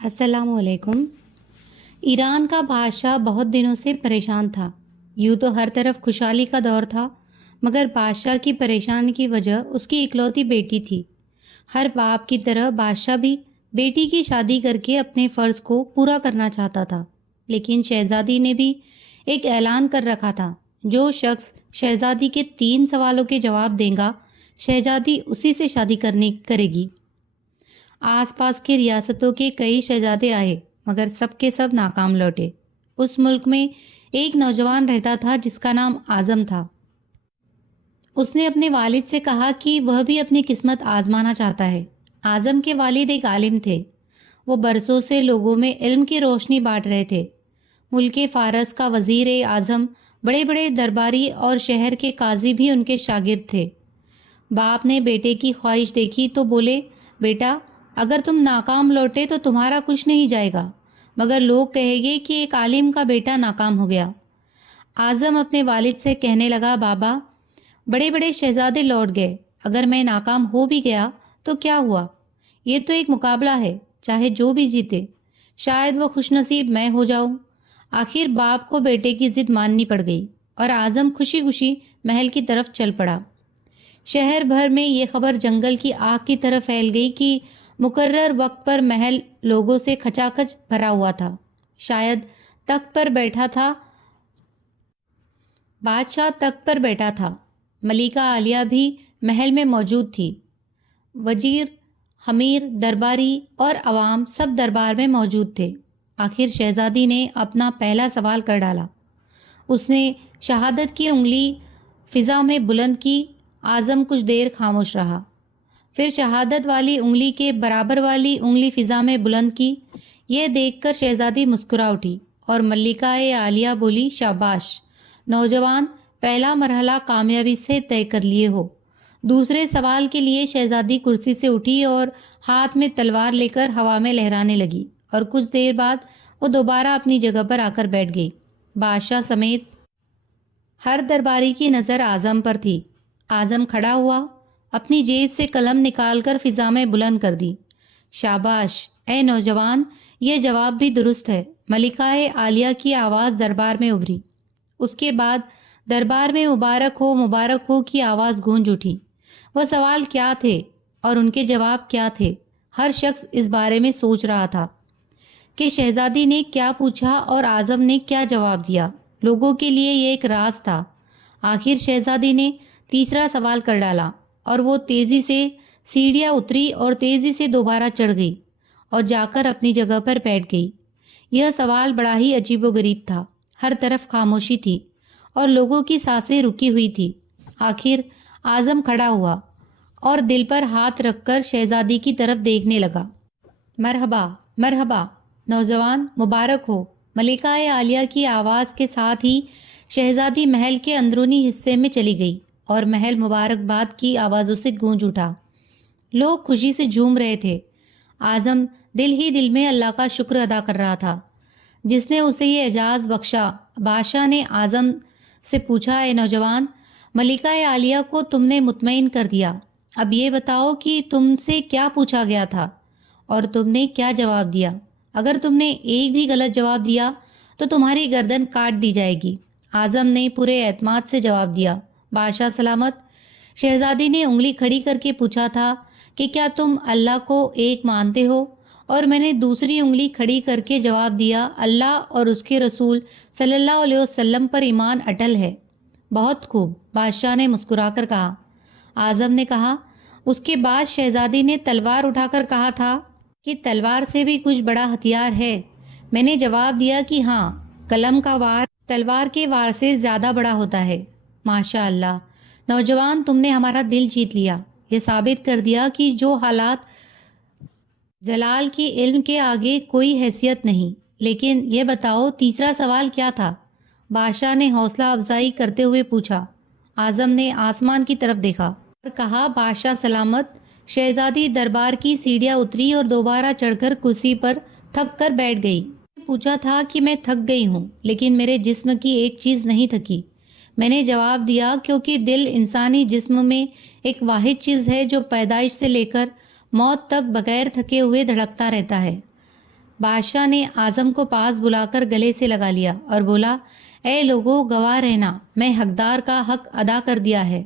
अस्सलाम वालेकुम। ईरान का बादशाह बहुत दिनों से परेशान था। यूँ तो हर तरफ खुशहाली का दौर था, मगर बादशाह की परेशानी की वजह उसकी इकलौती बेटी थी। हर बाप की तरह बादशाह भी बेटी की शादी करके अपने फ़र्ज़ को पूरा करना चाहता था। लेकिन शहज़ादी ने भी एक ऐलान कर रखा था, जो शख्स शहज़ादी के 3 सवालों के जवाब देगा, शहज़ादी उसी से शादी करने करेगी। आसपास की रियासतों के कई शहजादे आए, मगर सब के सब नाकाम लौटे। उस मुल्क में एक नौजवान रहता था जिसका नाम आज़म था। उसने अपने वालिद से कहा कि वह भी अपनी किस्मत आजमाना चाहता है। आज़म के वालिद एक आलिम थे। वो बरसों से लोगों में इल्म की रोशनी बांट रहे थे। मुल्क फ़ारस का वज़ीर आज़म, बड़े बड़े दरबारी और शहर के काजी भी उनके शागिर्द थे। बाप ने बेटे की ख्वाहिश देखी तो बोले, बेटा, अगर तुम नाकाम लौटे तो तुम्हारा कुछ नहीं जाएगा, मगर लोग कहेंगे कि एक आलिम का बेटा नाकाम हो गया। आज़म अपने वालिद से कहने लगा, बाबा, बड़े बड़े शहजादे लौट गए, अगर मैं नाकाम हो भी गया तो क्या हुआ? ये तो एक मुकाबला है, चाहे जो भी जीते। शायद वो खुशनसीब मैं हो जाऊं। आखिर बाप को बेटे की जिद माननी पड़ गई और आज़म खुशी खुशी महल की तरफ चल पड़ा। शहर भर में ये खबर जंगल की आग की तरह फैल गई कि मुकर्रर वक्त पर महल लोगों से खचाखच भरा हुआ था। शायद तख्त पर बैठा था बादशाह तख्त पर बैठा था। मलिका आलिया भी महल में मौजूद थी। वजीर, हमीर, दरबारी और अवाम सब दरबार में मौजूद थे। आखिर शहजादी ने अपना पहला सवाल कर डाला। उसने शहादत की उंगली फिजा में बुलंद की। आज़म कुछ देर खामोश रहा, फिर शहादत वाली उंगली के बराबर वाली उंगली फिजा में बुलंद की। यह देखकर शहजादी मुस्कुरा उठी और मल्लिका आलिया बोली, शाबाश नौजवान, पहला मरहला कामयाबी से तय कर लिए हो। दूसरे सवाल के लिए शहजादी कुर्सी से उठी और हाथ में तलवार लेकर हवा में लहराने लगी, और कुछ देर बाद वो दोबारा अपनी जगह पर आकर बैठ गई। बादशाह समेत हर दरबारी की नज़र आज़म पर थी। आज़म खड़ा हुआ, अपनी जेब से कलम निकालकर फिजा में बुलंद कर दी। शाबाश ए नौजवान, ये जवाब भी दुरुस्त है। मलिकाए आलिया की आवाज़ दरबार में उभरी। उसके बाद दरबार में मुबारक हो की आवाज़ गूंज उठी। वह सवाल क्या थे और उनके जवाब क्या थे? हर शख्स इस बारे में सोच रहा था कि शहजादी ने क्या पूछा और आज़म ने क्या जवाब दिया। लोगों के लिए ये एक राज था। आखिर शहजादी ने तीसरा सवाल कर डाला और वो तेज़ी से सीढ़ियाँ उतरी और तेज़ी से दोबारा चढ़ गई और जाकर अपनी जगह पर बैठ गई। यह सवाल बड़ा ही अजीबोगरीब था। हर तरफ खामोशी थी और लोगों की सांसें रुकी हुई थी। आखिर आज़म खड़ा हुआ और दिल पर हाथ रखकर शहजादी की तरफ देखने लगा। मरहबा मरहबा नौजवान, मुबारक हो। मलिका आलिया की आवाज़ के साथ ही शहजादी महल के अंदरूनी हिस्से में चली गई और महल मुबारकबाद की आवाज़ों से गूंज उठा। लोग खुशी से झूम रहे थे। आज़म दिल ही दिल में अल्लाह का शुक्र अदा कर रहा था जिसने उसे ये एजाज़ बख्शा। बादशाह ने आज़म से पूछा, ए नौजवान, मलिका आलिया को तुमने मुतमईन कर दिया। अब ये बताओ कि तुमसे क्या पूछा गया था और तुमने क्या जवाब दिया। अगर तुमने एक भी गलत जवाब दिया तो तुम्हारी गर्दन काट दी जाएगी। आज़म ने पूरे एतमाद से जवाब दिया, बादशाह सलामत। शहजादी ने उंगली खड़ी करके पूछा था कि क्या तुम अल्लाह को एक मानते हो? और मैंने दूसरी उंगली खड़ी करके जवाब दिया, अल्लाह और उसके रसूल सल्लल्लाहु अलैहि वसल्लम पर ईमान अटल है। बहुत खूब, बादशाह ने मुस्कुराकर कहा। आज़म ने कहा। उसके बाद शहजादी ने तलवार उठाकर कहा था कि तलवार से भी कुछ बड़ा हथियार है। मैंने जवाब दिया कि हाँ, कलम का वार तलवार के वार से ज़्यादा बड़ा होता है। माशा अल्लाह नौजवान, तुमने हमारा दिल जीत लिया। ये साबित कर दिया कि जो हालात जलाल की इल्म के आगे कोई हैसियत नहीं। लेकिन ये बताओ, तीसरा सवाल क्या था? बादशाह ने हौसला अफजाई करते हुए पूछा। आज़म ने आसमान की तरफ देखा और कहा, बादशाह सलामत। शहजादी दरबार की सीढ़ियाँ उतरी और दोबारा चढ़कर कुर्सी पर थक कर बैठ गई। पूछा था कि मैं थक गई हूँ, लेकिन मेरे जिस्म की एक चीज़ नहीं थकी। मैंने जवाब दिया, क्योंकि दिल इंसानी जिस्म में एक वाहिद चीज़ है जो पैदाइश से लेकर मौत तक बगैर थके हुए धड़कता रहता है। بادشاہ نے اعظم کو پاس بلا کر گلے سے لگا لیا اور بولا، اے لوگو، گواہ رہنا، میں حقدار کا حق ادا کر دیا ہے۔